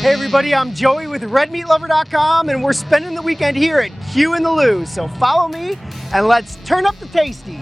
Hey everybody, I'm Joey with RedMeatLover.com and we're spending the weekend here at Q in the Lou. So follow me and let's turn up the tasty.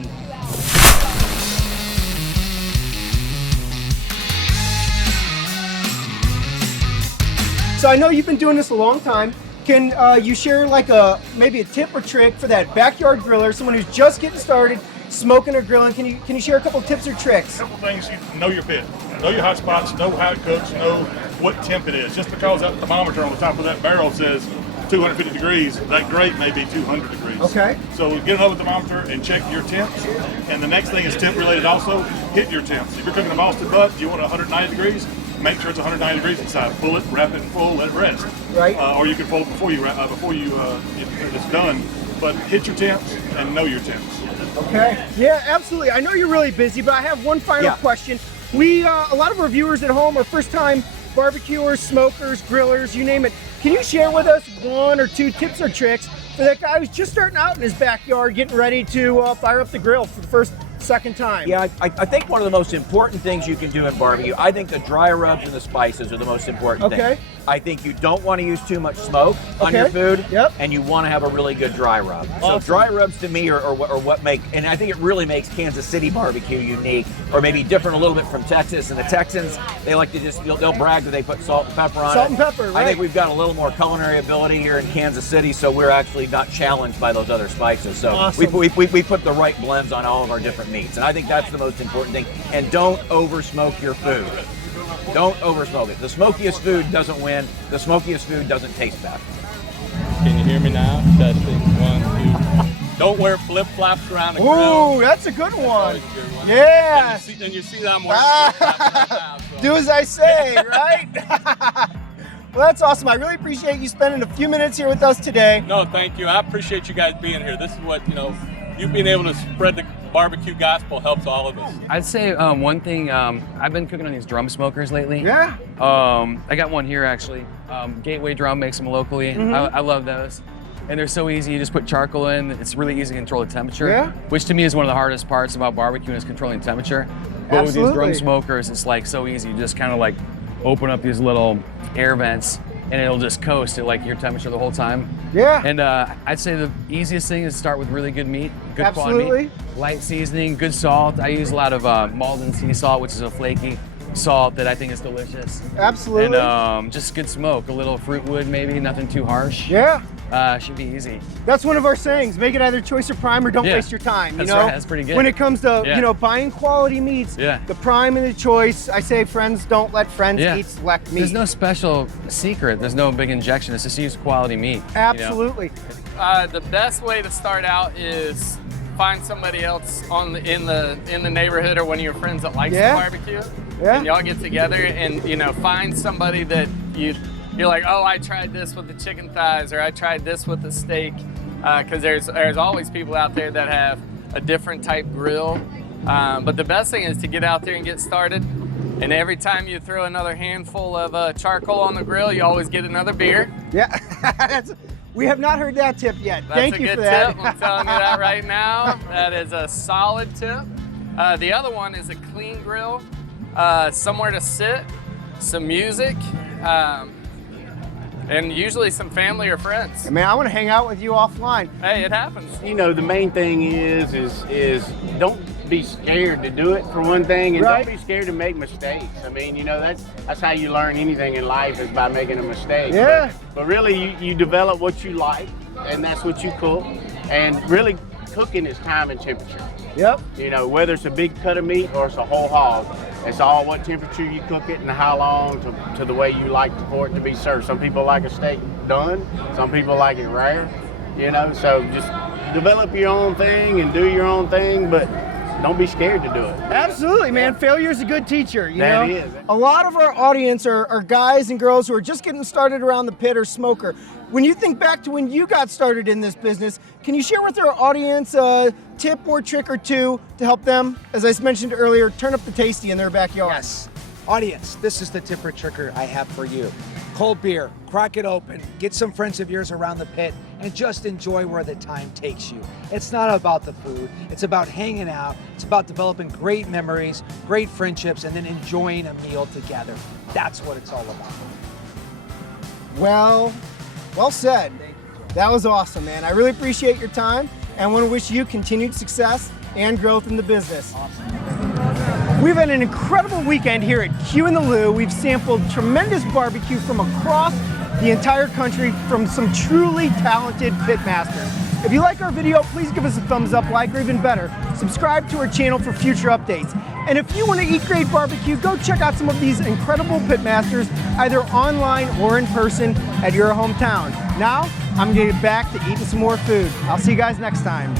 So I know you've been doing this a long time. Can you share like maybe a tip or trick for that backyard griller, someone who's just getting started smoking or grilling? Can you share a couple tips or tricks? A couple things. You know your pit, know your hot spots, know how it cooks, know what temp it is. Just because that thermometer on the top of that barrel says 250 degrees, that grate may be 200 degrees. Okay. So get another thermometer and check your temps. And the next thing is temp related also, hit your temps. If you're cooking a Boston butt, you want 190 degrees, make sure it's 190 degrees inside. Pull it, wrap it in full, let it rest. Right. Or you can pull it before it's done. But hit your temps and know your temps. Okay. Yeah, absolutely. I know you're really busy, but I have one final question. A lot of our viewers at home are first-time barbecuers, smokers, grillers, you name it. Can you share with us one or two tips or tricks for that guy who's just starting out in his backyard, getting ready to fire up the grill for the second time? Yeah, I think one of the most important things you can do in barbecue, I think the dry rubs and the spices are the most important thing. I think you don't want to use too much smoke on your food, and you want to have a really good dry rub. So dry rubs to me are what make, and I think it really makes Kansas City barbecue unique, or maybe different a little bit from Texas. And the Texans, they like to just, they'll brag that they put salt and pepper on it. Salt and pepper, right. I think we've got a little more culinary ability here in Kansas City, so we're actually not challenged by those other spices. So we put the right blends on all of our different meats, and I think that's the most important thing. And don't over smoke your food. Don't over smoke it. The smokiest food doesn't win. The smokiest food doesn't taste best. Can you hear me now? Testing, 1, 2. Don't wear flip-flops around the grill. Ooh, that's a good one. Yeah. And you see that I'm wearing flip-flops right now. So. Do as I say, right? Well, that's awesome. I really appreciate you spending a few minutes here with us today. No, thank you. I appreciate you guys being here. This is what, you being able to spread the barbecue gospel helps all of us. I'd say one thing, I've been cooking on these drum smokers lately. Yeah. I got one here actually. Gateway Drum makes them locally. I love those. And they're so easy. You just put charcoal in. It's really easy to control the temperature, which to me is one of the hardest parts about barbecuing is controlling temperature. But with these drum smokers, it's like so easy. You just kind of like open up these little air vents and it'll just coast at like your temperature the whole time. Yeah. And I'd say the easiest thing is to start with really good meat, good quality meat. Light seasoning, good salt. I use a lot of Malden sea salt, which is a flaky salt that I think is delicious. Absolutely. And just good smoke, a little fruit wood maybe, nothing too harsh. Yeah. Should be easy. That's one of our sayings. Make it either choice or prime, or don't waste your time. That's right. That's pretty good. When it comes to buying quality meats, the prime and the choice. I say, friends don't let friends eat select meat. There's no special secret. There's no big injection. It's just use quality meat. Absolutely. The best way to start out is find somebody else in the neighborhood or one of your friends that likes to barbecue. Yeah. And y'all get together and find somebody that you're like, oh, I tried this with the chicken thighs, or I tried this with the steak, because there's always people out there that have a different type grill. But the best thing is to get out there and get started. And every time you throw another handful of charcoal on the grill, you always get another beer. Yeah, we have not heard that tip yet. Thank you for that. That's a good tip. I'm telling you that right now. That is a solid tip. The other one is a clean grill, somewhere to sit, some music, and usually some family or friends. Man, I want to hang out with you offline. Hey, it happens. The main thing is don't be scared to do it for one thing, and don't be scared to make mistakes. I mean, that's how you learn anything in life, is by making a mistake. Yeah. But really, you develop what you like, and that's what you cook. And really, cooking is time and temperature. Yep. Whether it's a big cut of meat or it's a whole hog, it's all what temperature you cook it and how long to the way you like for it to be served. Some people like a steak done, some people like it rare, so just develop your own thing and do your own thing, but don't be scared to do it. Absolutely, man. Failure's a good teacher, That is. A lot of our audience are guys and girls who are just getting started around the pit or smoker. When you think back to when you got started in this business, can you share with our audience a tip or trick or two to help them, as I mentioned earlier, turn up the tasty in their backyard? Yes. Audience, this is the tip or tricker I have for you. Cold beer, crack it open, get some friends of yours around the pit, and just enjoy where the time takes you. It's not about the food, it's about hanging out, it's about developing great memories, great friendships, and then enjoying a meal together. That's what it's all about. Well said. That was awesome, man. I really appreciate your time and want to wish you continued success and growth in the business. Awesome. We've had an incredible weekend here at Q in the Lou. We've sampled tremendous barbecue from across the entire country from some truly talented pitmasters. If you like our video, please give us a thumbs up, like, or even better, subscribe to our channel for future updates. And if you want to eat great barbecue, go check out some of these incredible pitmasters, either online or in person at your hometown. Now, I'm going to get back to eating some more food. I'll see you guys next time.